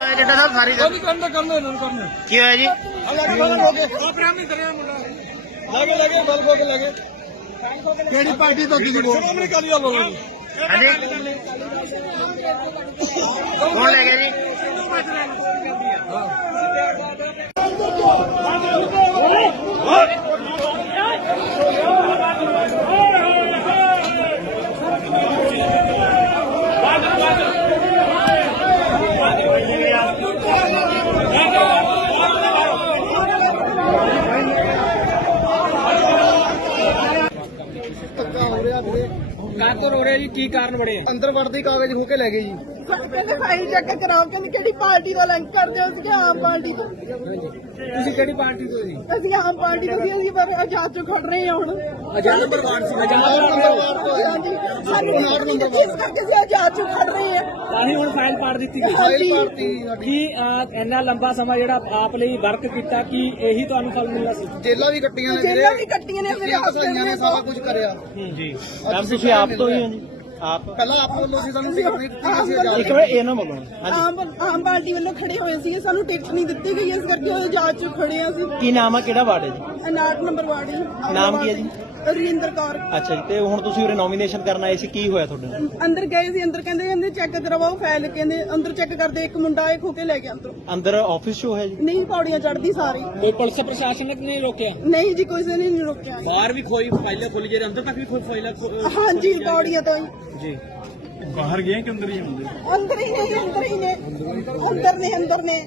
ਕਿਹੜੀ ਪਾਰਟੀ ਤੋਂ ਕਿਹੜੀ ਬੋਲ ਸ਼੍ਰੋਮਣੀ ਕਾਲੀ ਵਾਲ ਬੋਲ ਹਾਂਜੀ ਕੋਲ ਲੈ ਗਿਆ ਜੀ ਹਾਂ ਕਾਤੋਂ ਰੋੜੇ ਜੀ ਕੀ ਕਾਰਨ ਬੜੇ ਅੰਦਰ ਵੜਦੀ ਕਾਗਜ਼ ਹੋ ਕੇ ਲੈ ਗਏ ਜੀ ਕਹਿੰਦੇ ਭਾਈ ਚੱਕ ਕਰਾਉ ਕਿ ਕਿਹੜੀ ਪਾਰਟੀ ਤੋਂ ਲੰਕ ਕਰਦੇ ਹੋ ਤੁਸੀਂ ਆਮ ਪਾਰਟੀ ਤੋਂ ਤੁਸੀਂ ਕਿਹੜੀ ਪਾਰਟੀ ਤੋਂ ਜੀ ਅਸੀਂ ਆਮ ਪਾਰਟੀ ਤੋਂ ਜੀ ਅਸੀਂ ਪਰ ਆਜ਼ਾਦ ਖੜ ਰਹੇ ਹਾਂ ਹੁਣ ਆਜ਼ਾਦ ਪਰਵਾਨ ਸੀ ਆਜ਼ਾਦ ਨੰਬਰ ਵਾਰ ਤੋਂ ਸਾਨੂੰ ਨੰਬਰ ਕਿਸ ਅਸੀਂ ਆਜ਼ਾਦ ਚੋਂ ਖੜ ਰਹੇ ਹਾਂ ਸਾਨੂੰ ਹੁਣ ਫਾਈਲ ਪਾੜ ਦਿੱਤੀ ਗਈ ਫਾਈਲ ਪਾਰਟੀ ਕੀ ਇੰਨਾ ਲੰਬਾ ਸਮਾਂ ਜਿਹੜਾ ਆਪ ਲਈ ਵਰਕ ਕੀਤਾ ਕਿ ਇਹੀ ਤੁਹਾਨੂੰ ਫਲ ਮਿਲਿਆ ਸੀ ਜੇਲਾ ਵੀ ਕੱਟੀਆਂ ਨੇ ਜੇਲਾ ਵੀ ਕੱਟੀਆਂ ਨੇ ਸਾਰਾ ਕੁਝ ਕਰਿਆ ਜੀ ਤੁਸੀਂ ਆਪ ਤੋਂ ਹੀ ਹੋ ਜੀ ਆਪ ਪਹਿਲਾਂ ਆਪ ਵੱਲੋਂ ਸੀ ਸਾਨੂੰ ਟਿਕਟ ਨਹੀਂ ਦਿੱਤੀ ਸੀ ਇੱਕ ਵਾਰ ਇਹਨਾਂ ਵੱਲੋਂ ਹਾਂਜੀ ਆਮ ਪਾਰਟੀ ਵੱਲੋਂ ਖੜੇ ਹੋਏ ਸੀ ਸਾਨੂੰ ਟਿਕਟ ਨਹੀਂ ਦਿੱਤੀ ਗਈ ਇਸ ਕਰਕੇ ਉਹ ਜਾਂਚ ਖੜੇ ਆ ਸੀ ਕੀ ਨਾਮ ਆ ਕਿਹੜਾ ਵਾਰਡ ਹੈ ਜੀ ਅਨਾਟ ਨੰਬਰ ਵਾਰਡ ਹੈ ਨਾਮ ਕੀ ਹੈ ਜੀ ਰਜਿੰਦਰ ਕੌਰ ਅੱਛਾ ਜੀ ਤੇ ਹੁਣ ਤੁਸੀਂ ਉਹਰੇ ਨੋਮੀਨੇਸ਼ਨ ਕਰਨ ਆਏ ਸੀ ਕੀ ਹੋਇਆ ਤੁਹਾਡੇ ਨਾਲ ਅੰਦਰ ਗਏ ਸੀ ਅੰਦਰ ਕਹਿੰਦੇ ਕਹਿੰਦੇ ਚੈੱਕ ਕਰਵਾਓ ਫਾਈਲ ਕਹਿੰਦੇ ਅੰਦਰ ਚੈੱਕ ਕਰਦੇ ਇੱਕ ਮੁੰਡਾ ਆਏ ਖੋ ਕੇ ਲੈ ਗਿਆ ਅੰਦਰੋਂ ਅੰਦਰ ਆਫਿਸ ਚੋ ਹੈ ਜੀ ਨਹੀਂ ਪੌੜੀਆਂ ਚੜਦੀ ਸਾਰੀ ਕੋਈ ਪੁਲਿਸ ਪ੍ਰਸ਼ਾਸਨ ਨੇ ਨਹੀਂ ਰੋਕਿਆ ਨਹੀਂ ਜੀ ਕੋਈ ਨਹੀਂ ਰੋਕਿਆ ਬਾਹਰ ਵੀ ਖੋਈ ਫਾਈਲਾਂ ਖੁੱਲ ਜੇ ਅੰਦਰ ਤੱਕ ਵੀ ਕੋਈ ਫਾਈਲਾਂ ਹਾਂ ਜੀ ਪੌੜੀਆਂ ਤਾਂ ਜੀ ਬਾਹਰ ਗਏ ਕਿ ਅੰਦਰ ਹੀ ਹੁੰਦੇ ਅੰਦਰ ਹੀ ਨੇ ਅੰਦਰ ਹੀ ਨੇ ਅੰਦਰ ਨੇ ਅੰਦਰ ਨੇ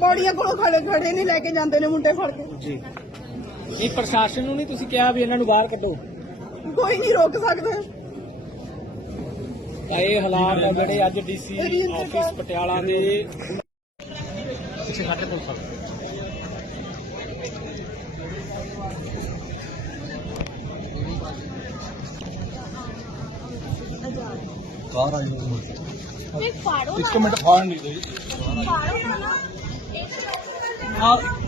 ਪੌੜੀਆਂ ਕੋਲੋਂ ਖੜੇ ਖੜੇ ਨਹੀਂ ਲੈ ਕੇ ਜਾਂਦੇ ਨੇ ਮੁੰਡੇ ਫੜ ਕੇ ਜੀ ਇਹ ਪ੍ਰਸ਼ਾਸਨ ਨੂੰ ਨਹੀਂ ਤੁਸੀਂ ਕਿਹਾ ਵੀ ਇਹਨਾਂ ਨੂੰ ਬਾਹਰ ਕੱਢੋ ਕੋਈ ਨਹੀਂ ਰੋਕ ਸਕਦਾ ਤਾਂ ਇਹ ਹਾਲਾਤ ਆ ਜਿਹੜੇ ਅੱਜ ਡੀਸੀ ਆਫਿਸ ਪਟਿਆਲਾ ਦੇ ਪਿੱਛੇ ਘਾਟੇ ਤੋਂ ਸਰ ਕਾਰ ਆ ਜੂ ਇੱਕ ਫਾੜੋ ਇੱਕ ਮਿੰਟ ਫਾੜ ਨਹੀਂ ਦੇ ਫਾੜੋ ਨਾ ਇੱਕ ਮਿੰਟ ਫਾੜ ਨਾ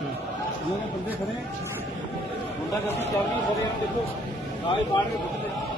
ਇਹਨਾਂ ਬੰਦੇ ਖੜੇ ਹੁੰਦਾ ਕਿ ਚਾਲੀ ਹੋਵੇ ਦੇਖੋ ਨਾਲ ਹੀ ਬਾੜ ਕੇ